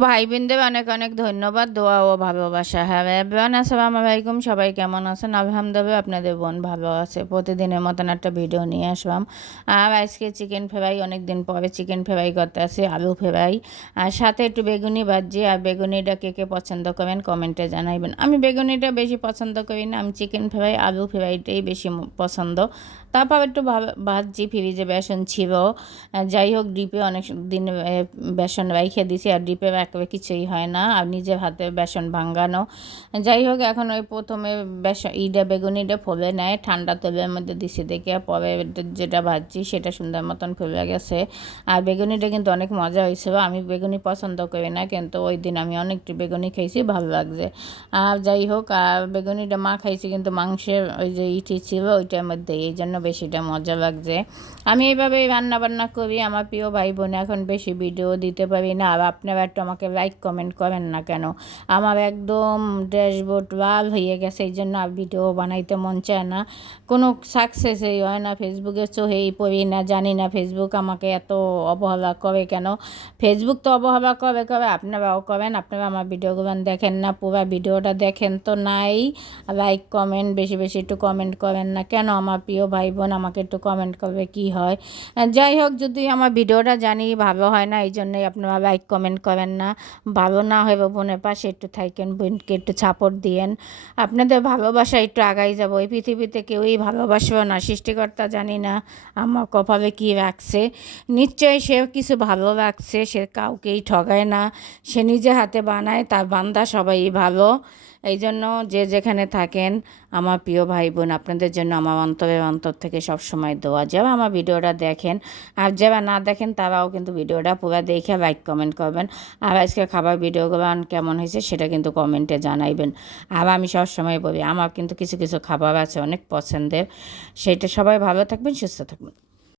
ভাই বোনদের অনেক অনেক ধন্যবাদ, দোয়া ও ভালোবাসা। হ্যাঁ এভরিওয়ান, আসসালামু আলাইকুম। সবাই কেমন আছেন? আলহামদুলিল্লাহ আপনাদের বোন ভালো আছে। প্রতিদিনের মতন একটা ভিডিও নিয়ে আসলাম। আর আজকে চিকেন ফ্রাই, অনেক দিন পরে চিকেন ফ্রাই করতে আসি, আলু ফ্রাই আর সাথে একটু বেগুনি ভাজি। আর বেগুনিটা কে কে পছন্দ করেন কমেন্টে জানাইবেন। আমি বেগুনিটা বেশি পছন্দ করি না, আমি চিকেন ফ্রাই আলু ফ্রাইটাই বেশি পছন্দ। তারপর একটু ভাজি, ফ্রিজে বেসন ছিল। যাই হোক, ডিপে অনেক দিন বেসন রেখে দিছি, আর ডিপে একেবারে কিছুই হয় না, আর নিজের হাতে বেসন ভাঙ্গানো। যাই হোক, এখন ওই প্রথমে বেগুনিটা ফলে নেয়, ঠান্ডা তেলের মধ্যে দিছি দেখে পরে যেটা ভাজছি সেটা সুন্দর মতন ফুলে গেছে। আর বেগুনিটা কিন্তু অনেক মজা হয়েছিল। আমি বেগুনি পছন্দ করি না, কিন্তু ওই দিন আমি অনেকটি বেগুনি খেয়েছি, ভালো লাগছে। আর যাই হোক, আর বেগুনিটা মা খাইছি কিন্তু মাংসের ওই যে ইটি ছিল ওইটার মধ্যে, এই জন্য বেশিটা মজা লাগছে। আমি এইভাবেই রান্না বান্না করি। আমার প্রিয় ভাই বোন, এখন বেশি ভিডিও দিতে পারি না, আর আপনারা একটু আমাকে লাইক কমেন্ট করেন না কেন? আমার একদম ড্যাশবোর্ড লাল হয়ে গেছে, এই জন্য আর ভিডিও বানাইতে মন চায় না, কোনো সাকসেসই হয় না। ফেসবুকে চোহেই পড়ি না, জানি না ফেসবুক আমাকে এত অবহেলা করে কেন। ফেসবুক তো অবহেলা করে করে, আপনারাও করেন। আপনারা আমার ভিডিওগুলো দেখেন না, পুরো ভিডিওটা দেখেন তো নাই। লাইক কমেন্ট বেশি বেশি একটু কমেন্ট করেন না কেন? আমার প্রিয় ভাই বোন, আমাকে একটু কমেন্ট করবে কি হয়। যাই হোক, যদি আমার ভিডিওটা জানি ভালো হয় না, এই জন্যই আপনারা লাইক কমেন্ট করেন না। ভালো না হয় বোনের পাশে একটু থাকেন, বোনকে একটু সাপোর্ট দিয়েন। আপনাদের ভালোবাসা একটু আগাই যাব। এই পৃথিবীতে কেউই ভালোবাসবে না, সৃষ্টিকর্তা জানি না আমার কপালে কী রাখছে। নিশ্চয়ই সে কিছু ভালো রাখছে, সে কাউকেই ঠগায় না, সে নিজে হাতে বানায়, তার বান্দা সবাই ভালো। এই জন্য যে যেখানে থাকেন আমার প্রিয় ভাই বোন, আপনাদের জন্য আমার অন্তরের অন্তর থেকে সবসময় দোয়া। যারা আমার ভিডিওটা দেখেন, আর যারা না দেখেন তারাও কিন্তু ভিডিওটা পুরো দেখে লাইক কমেন্ট করবেন। আর আজকে খাবার ভিডিওগুলো কেমন হয়েছে সেটা কিন্তু কমেন্টে জানাইবেন। আর আমি সবসময় বলি, আমার কিন্তু কিছু কিছু খাবার আছে অনেক পছন্দের। সেটা সবাই ভালো থাকবেন, সুস্থ থাকবেন।